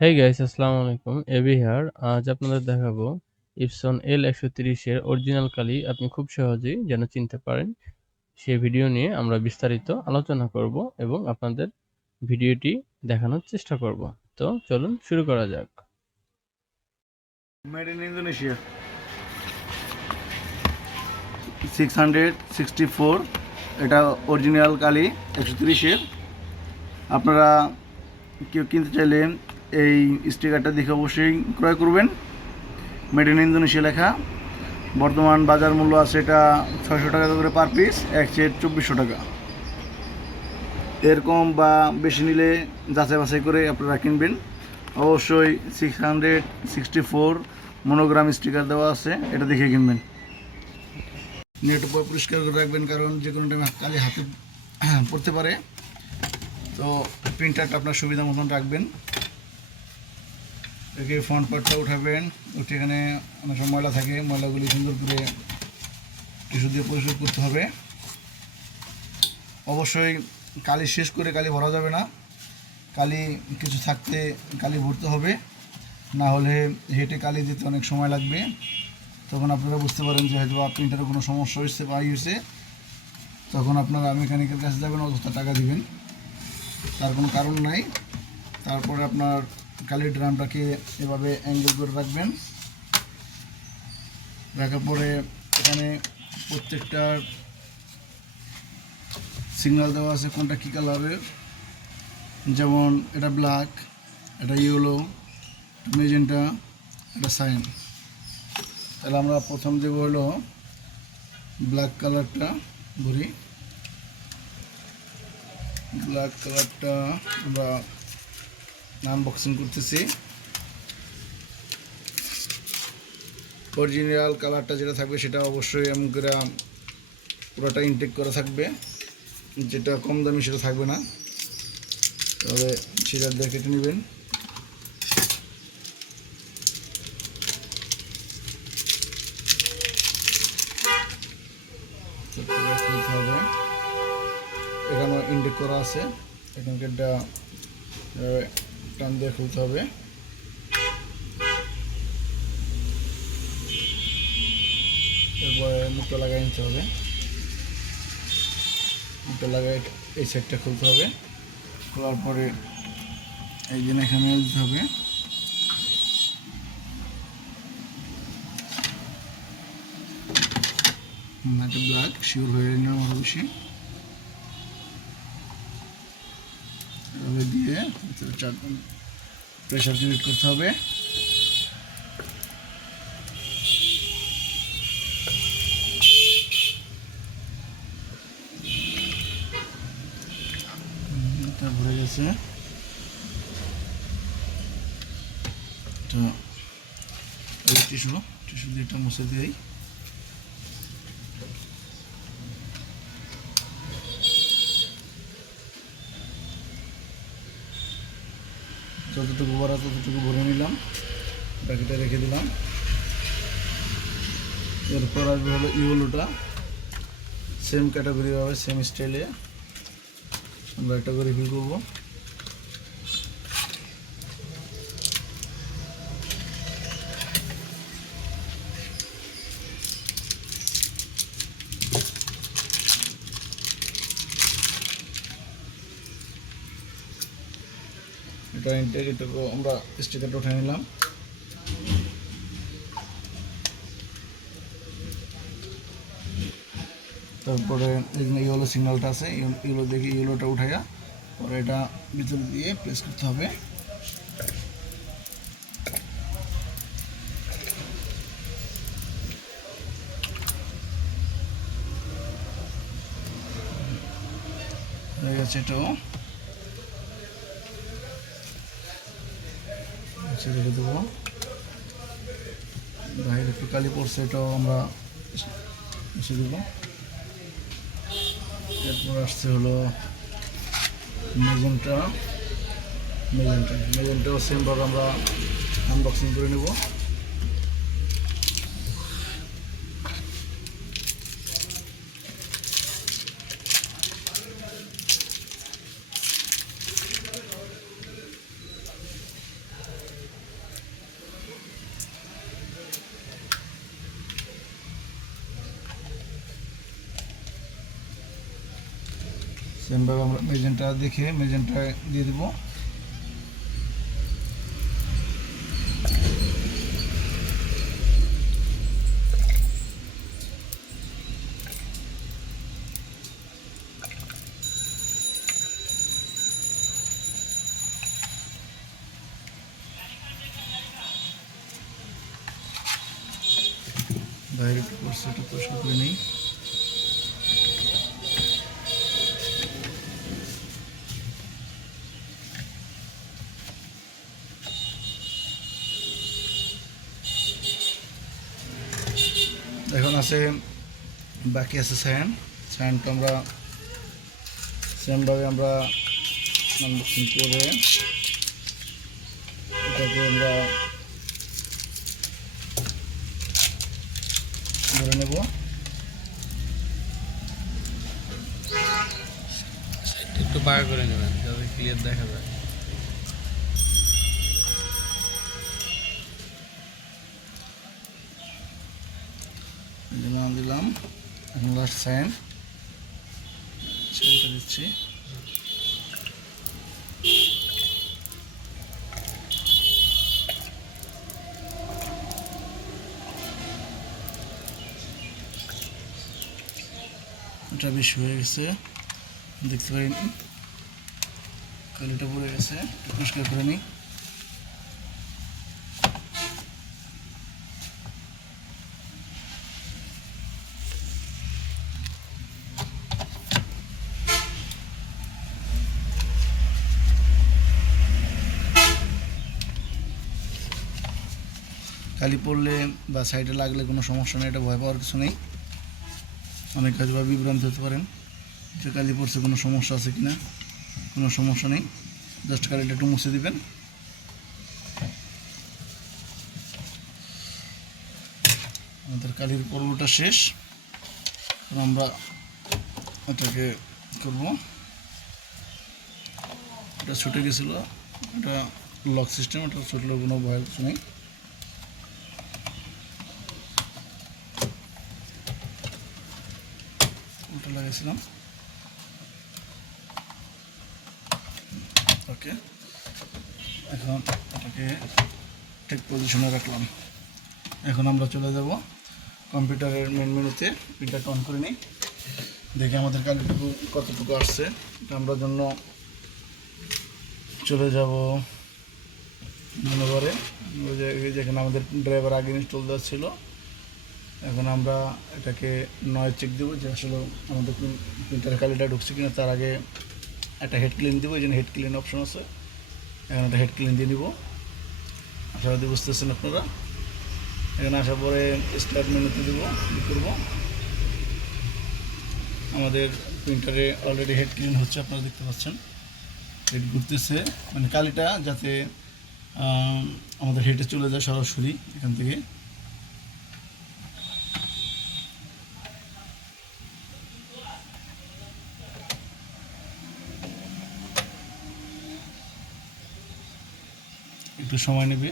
হেই guys, আসসালামু আলাইকুম। AB here. আজ আপনাদের দেখাবো ইপসন L130 এর অরিজিনাল কালি আপনি খুব সহজেই যেন চিনতে পারেন সেই ভিডিও নিয়ে আমরা বিস্তারিত আলোচনা করব এবং আপনাদের ভিডিওটি দেখানোর চেষ্টা করব। তো চলুন শুরু করা যাক। Made in Indonesia. 664 এটা অরিজিনাল কালি 130-এর। আপনারা কেউ কিনতে চাইলে এই স্টিকারটা দেখে অবশ্যই ক্রয় করবেন। মেড ইন ইন্দোনেশিয়া লেখা। বর্তমান বাজার মূল্য আছে এটা 600 টাকা করে পার পিস, এক সেট 2400 টাকা। এরকম বা বেশি নিলে যাচাই বাছাই করে আপনারা কিনবেন। অবশ্যই 664 মনোগ্রাম স্টিকার দেওয়া আছে, এটা দেখে কিনবেন। নেট পরিষ্কার করে রাখবেন, কারণ যে কোনো টাইমে কালি হাতে পড়তে পারে। তো প্রিন্টারটা আপনার সুবিধা মতন রাখবেন। একে ফ্রন্ট পার্টটা উঠাবেন, উঠে এখানে অনেক সময় ময়লা থাকে, ময়লাগুলি সুন্দর করে টিস্যু দিয়ে পরিষ্কার করতে হবে। অবশ্যই কালি শেষ করে কালি ভরা যাবে না, কালি কিছু থাকতে কালি ভরতে হবে, না হলে হেঁটে কালি দিতে অনেক সময় লাগবে। তখন আপনারা বুঝতে পারেন যে হয়তো প্রিন্টারে কোনো সমস্যা হয়েছে বা হয়েছে, তখন আপনারা মেকানিকের কাছে যাবেন, অযথা টাকা দিবেন, তার কোনো কারণ নাই। তারপরে আপনার কালির ড্রামটাকে এভাবে অ্যাঙ্গেল করে রাখবেন। রাখার পরে এখানে প্রত্যেকটার সিগন্যাল দেওয়া আছে কোনটা কী কালারের, যেমন এটা ব্ল্যাক, এটা ইয়েলো, মেজেন্টা, এটা সাইন। তাহলে আমরা প্রথম দেবো হলো ব্ল্যাক কালারটা ভরি। ব্ল্যাক কালারটা আমরা আনবক্সিং করতেছি। অরিজিনাল কালারটা যেটা থাকবে সেটা অবশ্যই এমন করে পুরোটা ইনটেক করা থাকবে, যেটা কম দামি সেটা থাকবে না। তবে সেটা দিয়ে কেটে নেবেন। খুলতে হবে, এখানে ইনটেক করা আছে, এখানকে টান দিয়ে খুলতে হবে। এরপরে মুখটা লাগাই নিতে হবে, মুখটা লাগাই এই সাইডটা খুলতে হবে। খোলার পরে এই জন্য এখানে দিতে হবে। এটা ব্ল্যাক শিওর হয়ে নেওয়া আরও বেশি, এভাবে দিয়ে প্রেশার ক্রিয়েট করতে হবে। এটা ভরে গেছে, টিস্যু দিয়ে এটা মুছে দিই। যতটুকু ভরা ততটুকু ভরে নিলাম, বাকিটা রেখে দিলাম। এরপর আসবে হলো ইউলোটা, সেম ক্যাটাগরি হবে, সেম স্টাইলে আমরা একটা করে রিফিল করবো। এটা ইনটেক, এটাকে আমরা স্টিকারটা উঠে নিলাম। তারপরে এখানে ইয়েলো সিগন্যালটা আছে, ইয়েলো দেখে ইয়েলোটা উঠাইয়া পরে এটা ভিতরে দিয়ে প্রেস করতে হবে। হয়ে গেছে, এটাও রেখে দেবো। বাইরে একটু কালি পড়ছে, এটাও আমরা মুছে দেবো। এরপর আসছে হলো মেজেন্টা। মেজেন্টাও সেমভাবে আমরা আনবক্সিং করে নেব। সেমভাবে আমরা মেজেন্টা দেখে মেজেন্টা দিয়ে দেবো। বাইরে একটু করছে, একটু পরিষ্কার করে নিই। এখন আছে বাকি আছে স্যান্ডটা আমরা সেমভাবে আমরা আনবক্সিং করে এটাকে আমরা ধরে নেব। একটু বার করে নেবেন যাতে ক্লিয়ার দেখা যায়। দিলাম। এখন লাস্ট স্যান্ডটা দিচ্ছি। এটা বেশি হয়ে গেছে, দেখতে পারিনি, কালিটা পড়ে গেছে, পরিষ্কার করে নিই। কালি পড়লে বা সাইডে লাগলে কোনো সমস্যা নেই, এটা ভয় পাওয়ার কিছু নেই। অনেক কাজ বা বিভ্রান্ত হতে পারেন যে কালি পড়ছে কোনো সমস্যা আছে কিনা, কোনো সমস্যা নেই। জাস্ট কালিটা একটু মুছে দিবেন। আমাদের কালির পর্বটা শেষ। আমরা এটাকে করব। এটা ছুটে গেছিল, এটা লক সিস্টেম, এটা ছুটলেও কোনো ভয় কিছু নেই। ওটা লাগাইছিলাম। ওকে, এখন এটাকে ঠিক পজিশনে রাখলাম। এখন আমরা চলে যাব কম্পিউটারের মেন মেনুতে। প্রিন্টারটা অন করে নিই, দেখি আমাদের কালিটুকু কতটুকু আসছে। এটা আমরা জন্য চলে যাব মনে করে ওই যে যেখানে আমাদের ড্রাইভার আগে ইনস্টল দেওয়া ছিল। এখন আমরা এটাকে নয়েজ চেক দেবো যে আসলে আমাদের প্রিন্টারের কালিটা ঢুকছে কিনা। তার আগে একটা হেড ক্লিন দেবো, এই জন্য হেড ক্লিন অপশন আছে। এখন একটা হেড ক্লিন দিয়ে নিব। আশা করি বুঝতেছেন আপনারা। এখানে আসার পরে স্টার্ট মেনুতে দেবো, ক্লিক করবো। আমাদের প্রিন্টারে অলরেডি হেড ক্লিন হচ্ছে, আপনারা দেখতে পাচ্ছেন হেড ঘুরতেছে, মানে কালিটা যাতে আমাদের হেডে চলে যায় সরাসরি এখান থেকে। একটু সময় নেবে।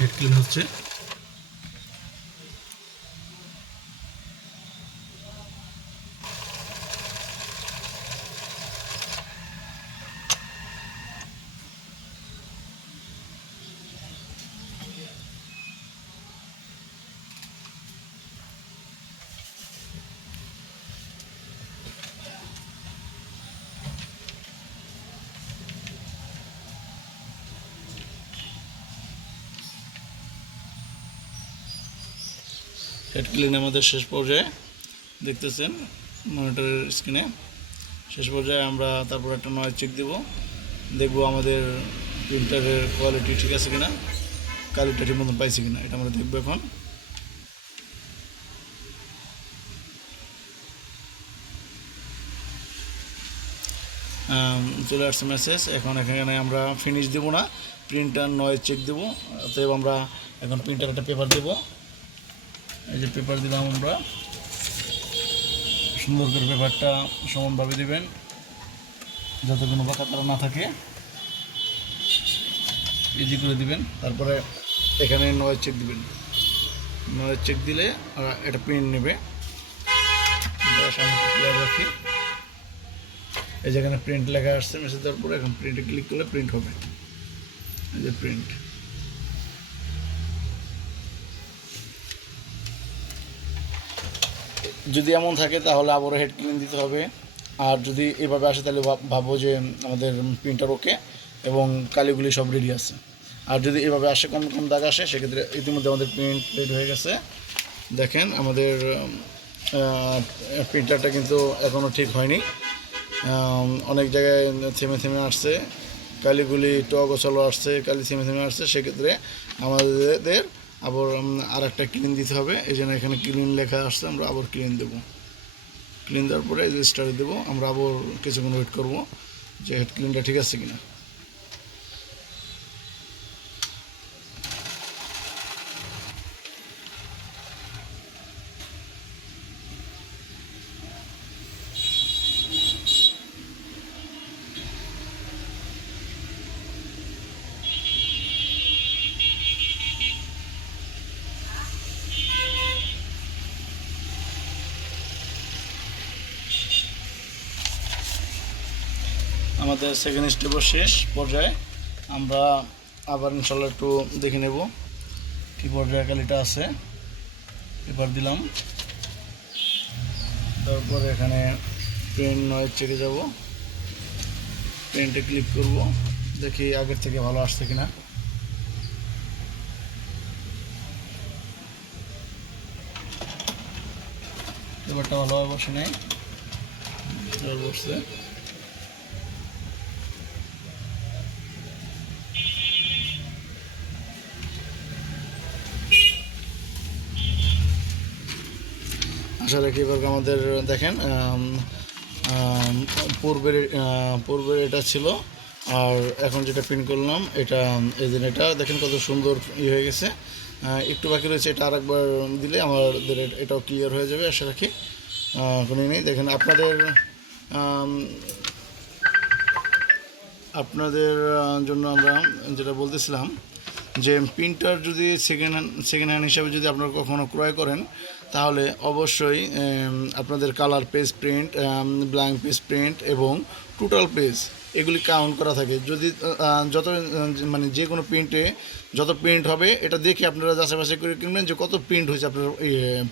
হেড ক্লিন হচ্ছে। হেড ক্লিন আমাদের শেষ পর্যায়ে, দেখতেছেন মনিটরের স্ক্রিনে। শেষ পর্যায়ে আমরা তারপর একটা নয়েজ চেক দেব, দেখব আমাদের প্রিন্টারের কোয়ালিটি ঠিক আছে কিনা, কালিটা ঠিক মতন পাইছি কিনা, এটা আমরা দেখবো এখন। চলে আসছে মেসেজ। এখন এখানে আমরা ফিনিশ দেবো না, প্রিন্টার নয় চেক দেবো। অতএব আমরা এখন প্রিন্টার একটা পেপার দেবো। এই যে পেপার দিলাম আমরা, সুন্দর করে পেপারটা সমানভাবে দেবেন যাতে কোনো বাঁকাতারা না থাকে, ইজি করে দিবেন। তারপরে এখানে নয় চেক দিবেন, নয় চেক দিলে এটা প্রিন্ট নেবে। সামনে ক্লিয়ার রাখি, এই যেখানে প্রিন্ট লেখা আসছে মেসেজ দেওয়ার পরে এখন প্রিন্টে ক্লিক করলে প্রিন্ট হবে। এই যে প্রিন্ট। যদি এমন থাকে তাহলে আবারও হেড ক্লিন দিতে হবে। আর যদি এভাবে আসে তাহলে ভাববো যে আমাদের প্রিন্টার ওকে এবং কালিগুলি সব রেডি আছে। আর যদি এভাবে আসে কম কম দাগ আসে সেক্ষেত্রে ইতিমধ্যে আমাদের প্রিন্ট রেডি হয়ে গেছে। দেখেন আমাদের প্রিন্টারটা কিন্তু এখনও ঠিক হয়নি, অনেক জায়গায় থেমে থেমে আসছে, কালিগুলি টগোছালো আসছে, কালি থেমে থেমে আসছে। সেক্ষেত্রে আমাদের আবার আর একটা ক্লিন দিতে হবে। এই জন্য এখানে ক্লিন লেখা আসছে, আমরা আবার ক্লিন দেবো। ক্লিন দেওয়ার পরে রেজিস্টারে দেবো, আমরা আবার কিছুক্ষণ ওয়েট করবো যে হেড ক্লিনটা ঠিক আছে কিনা। আমাদের সেকেন্ড স্টেপও শেষ পর্যায়ে, আমরা আবার ইনশাল্লাহ একটু দেখে নেব কী পর্যায়ে কালিটা আছে। পেপার দিলাম, তারপরে এখানে প্রিন্ট নয় চেকে যাব, প্রিন্টে ক্লিক করব, দেখি আগের থেকে ভালো আসছে কিনা। পেপারটা ভালোভাবে বসে নেই, বসছে। আশা রাখি এবার আমাদের দেখেন পূর্বের এটা ছিল আর এখন যেটা প্রিন্ট করলাম এটা, এই দিন এটা দেখেন কত সুন্দর হয়ে গেছে। একটু বাকি রয়েছে, এটা আরেকবার দিলে আমাদের এটাও ক্লিয়ার হয়ে যাবে আশা রাখি। কোনো নেই, দেখেন আপনাদের জন্য আমরা যেটা বলতেছিলাম যে প্রিন্টার যদি সেকেন্ড হ্যান্ড হিসাবে যদি আপনারা কখনও ক্রয় করেন তাহলে অবশ্যই আপনাদের colour page print, blank page print এবং টোটাল পেজ এগুলি কাউন্ট করা থাকে। যদি যত মানে যে কোনো প্রিন্টে যত প্রিন্ট হবে এটা দেখে আপনারা যাচাই বাছাই করে কিনবেন যে কত প্রিন্ট হয়েছে আপনার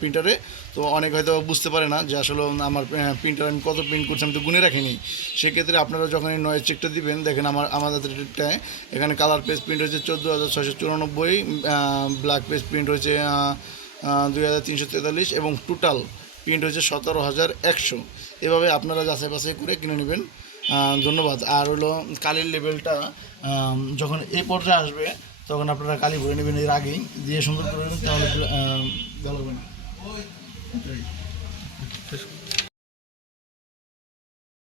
প্রিন্টারে। তো অনেক হয়তো বুঝতে পারে না যে আসলে আমার প্রিন্টার আমি কত প্রিন্ট করছি, আমি তো গুনে রাখিনি। সেক্ষেত্রে আপনারা যখন এই নয়েজ চেকটা দিবেন, দেখেন আমাদের এখানে কালার পেজ প্রিন্ট হয়েছে 14,694, ব্ল্যাক পেজ প্রিন্ট হয়েছে 2,343 এবং টোটাল প্রিন্ট হয়েছে 17,100। এভাবে আপনারা যাচাই বাছাই করে কিনে নেবেন। ধন্যবাদ। আর হলো কালির লেভেলটা যখন এই পর্যায়ে আসবে তখন আপনারা কালি ভরে নেবেন এর আগেই, দিয়ে সুন্দর করে নেবেন, তাহলে ভালো হবে না।